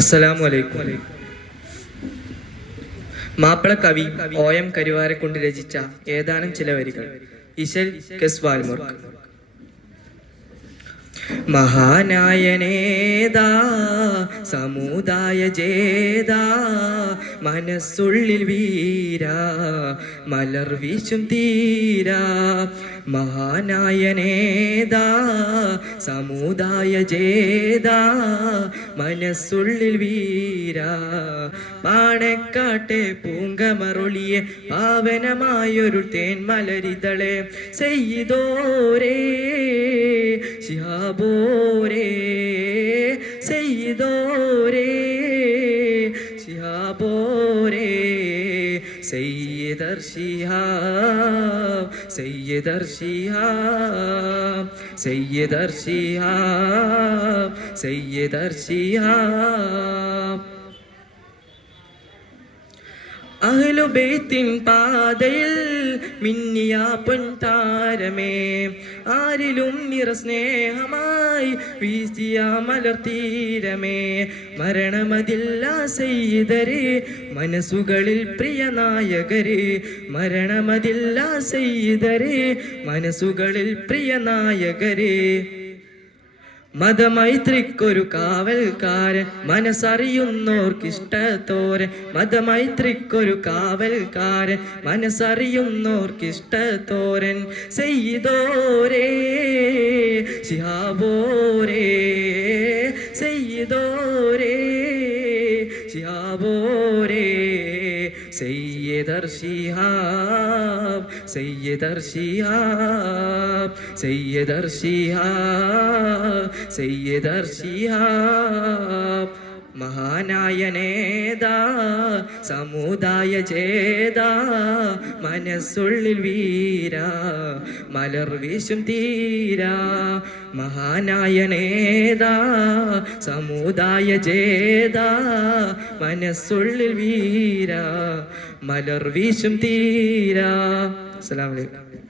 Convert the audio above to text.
അസ്സലാമു അലൈക്കും. മാപ്പിള കവി OM കരുവാരക്കുണ്ട് രചിച്ച ഏതാനും ചില വരികൾ. ഇശൽ കെസ്വാൽമുർക്ക്. മഹാനായനേതാ സമുദായ ജേതാ മനസ്സുള്ളിൽ വീരാ മലർ വീശും തീരാ. മഹാനായനേതാ സമുദായ ജേതാ മനസ്സുള്ളിൽ വീരാ. പാണക്കാട്ടെ പൂങ്കമറുളിയെ പാവനമായൊരു തേൻമലരിതളെ സെയ്യിദോരേ ശിഹാബോരേ സെയ്യിദോരേ ശിഹാബോരേ. സയ്യിദർ ശിഹാബ് സയ്യിദർ ശിഹാബ് സയ്യിദർ ശിഹാബ് സയ്യിദർ ശിഹാബ്. അഹ്ലുബൈത്തിൻ പാതയിൽ മിന്നിയ പൊൻതാരമേ ആരിലും നിറസ്നേഹമായി വീശിയ മലർത്തീരമേ. മരണമതില്ല സയ്യിദരേ മനസ്സുകളിൽ പ്രിയ നായകരേ. മരണമതില്ല സയ്യിദരേ മനസ്സുകളിൽ പ്രിയ നായകരേ. മതമൈത്രിക്കൊരു കാവൽക്കാരൻ മനസ്സറിയുന്നോർക്കിഷ്ടത്തോരൻ. മതമൈത്രിക്കൊരു കാവൽക്കാരൻ മനസ്സറിയുന്നോർക്കിഷ്ടത്തോരൻ. സെയ്യിദോരേ ശിഹാബോരേ സെയ്യിദോരേ ശിഹാബോരേ. സയ്യിദർ ശിഹാബ് സയ്യിദർ ശിഹാബ് സയ്യിദർ ശിഹാബ് സയ്യിദർ ശിഹാബ്. മഹാനായനേതാ സമുദായ ജേതാ മനസ്സുള്ളിൽ വീരാ മലർ വീശും തീരാ. മഹാനായനേതാ സമുദായ ജേതാ മനസ്സുള്ളിൽ വീരാ മലർ വീശും തീരാ. അസ്സലാമു അലൈക്കും.